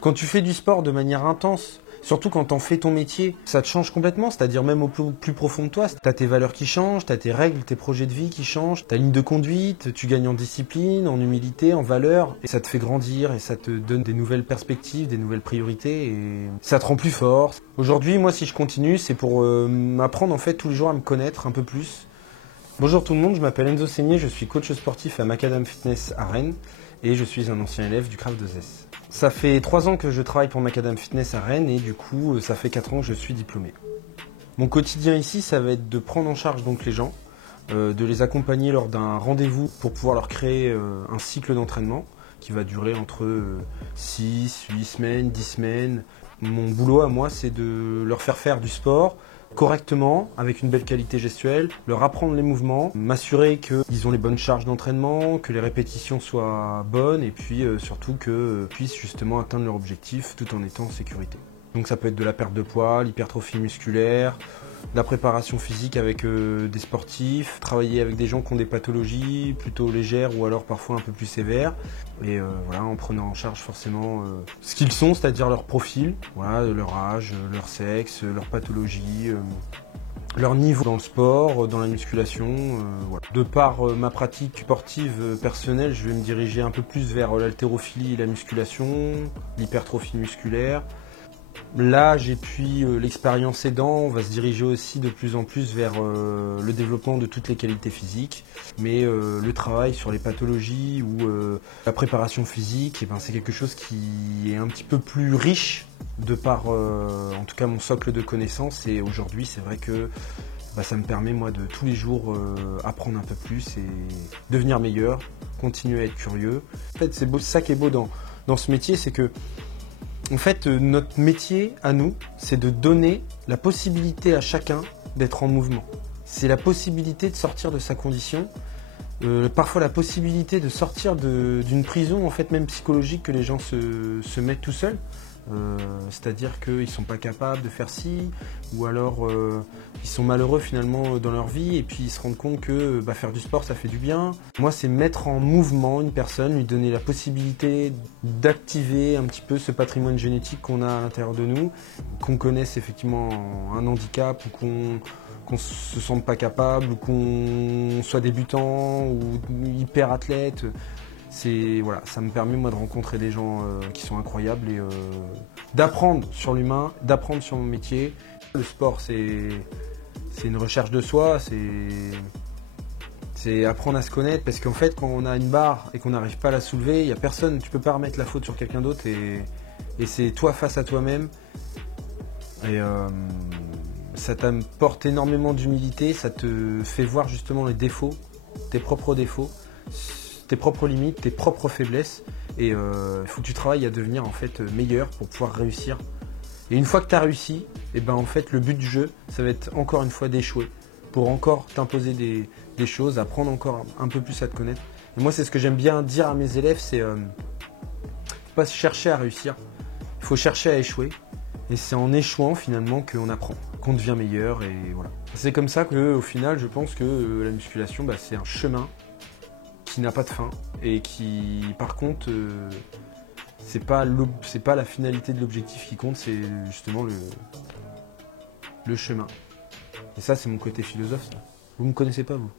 Quand tu fais du sport de manière intense, surtout quand t'en fais ton métier, ça te change complètement, c'est-à-dire même au plus profond de toi. T'as tes valeurs qui changent, t'as tes règles, tes projets de vie qui changent, ta ligne de conduite, tu gagnes en discipline, en humilité, en valeur, et ça te fait grandir et ça te donne des nouvelles perspectives, des nouvelles priorités, et ça te rend plus fort. Aujourd'hui, moi, si je continue, c'est pour m'apprendre en fait tous les jours à me connaître un peu plus. Bonjour tout le monde, je m'appelle Enzo Seigné, je suis coach sportif à Macadam Fitness à Rennes et je suis un ancien élève du Craft 2S. Ça fait 3 ans que je travaille pour Macadam Fitness à Rennes et du coup ça fait 4 ans que je suis diplômé. Mon quotidien ici, ça va être de prendre en charge donc les gens, de les accompagner lors d'un rendez-vous pour pouvoir leur créer un cycle d'entraînement qui va durer entre 6, 8 semaines, 10 semaines. Mon boulot à moi, c'est de leur faire du sport correctement, avec une belle qualité gestuelle, leur apprendre les mouvements, m'assurer qu'ils ont les bonnes charges d'entraînement, que les répétitions soient bonnes et puis surtout qu'ils puissent justement atteindre leur objectif tout en étant en sécurité. Donc ça peut être de la perte de poids, l'hypertrophie musculaire, de la préparation physique avec des sportifs, travailler avec des gens qui ont des pathologies plutôt légères ou alors parfois un peu plus sévères. Et voilà, en prenant en charge forcément ce qu'ils sont, c'est-à-dire leur profil, voilà, leur âge, leur sexe, leur pathologie, leur niveau dans le sport, dans la musculation. Voilà. De par ma pratique sportive personnelle, je vais me diriger un peu plus vers l'haltérophilie et la musculation, l'hypertrophie musculaire. L'âge et puis l'expérience aidant, on va se diriger aussi de plus en plus vers le développement de toutes les qualités physiques. Mais le travail sur les pathologies ou la préparation physique, eh ben, c'est quelque chose qui est un petit peu plus riche de par en tout cas mon socle de connaissances. Et aujourd'hui, c'est vrai que ça me permet moi de tous les jours apprendre un peu plus et devenir meilleur, continuer à être curieux. En fait, c'est ça qui est beau dans ce métier, c'est que en fait, notre métier à nous, c'est de donner la possibilité à chacun d'être en mouvement. C'est la possibilité de sortir de sa condition, parfois la possibilité de sortir d'une prison, en fait même psychologique, que les gens se mettent tout seuls. C'est-à-dire qu'ils ne sont pas capables de faire ci, ou alors ils sont malheureux finalement dans leur vie et puis ils se rendent compte que faire du sport ça fait du bien. Moi c'est mettre en mouvement une personne, lui donner la possibilité d'activer un petit peu ce patrimoine génétique qu'on a à l'intérieur de nous, qu'on connaisse effectivement un handicap ou qu'on se sente pas capable ou qu'on soit débutant ou hyper athlète. Voilà, ça me permet moi de rencontrer des gens qui sont incroyables et d'apprendre sur l'humain, d'apprendre sur mon métier. Le sport c'est une recherche de soi, c'est apprendre à se connaître parce qu'en fait quand on a une barre et qu'on n'arrive pas à la soulever, il n'y a personne, tu peux pas remettre la faute sur quelqu'un d'autre et c'est toi face à toi-même. Et ça t'apporte énormément d'humilité, ça te fait voir justement les défauts, tes propres défauts, tes propres limites, tes propres faiblesses et il faut que tu travailles à devenir en fait meilleur pour pouvoir réussir. Et une fois que tu as réussi, et ben en fait le but du jeu, ça va être encore une fois d'échouer pour encore t'imposer des choses, apprendre encore un peu plus à te connaître. Et moi c'est ce que j'aime bien dire à mes élèves, c'est faut pas chercher à réussir, il faut chercher à échouer. Et c'est en échouant finalement qu'on apprend, qu'on devient meilleur et voilà. C'est comme ça qu'au final je pense que la musculation c'est un chemin qui n'a pas de fin et qui par contre c'est pas la finalité de l'objectif qui compte, c'est justement le chemin. Et ça c'est mon côté philosophe ça. Vous me connaissez pas vous.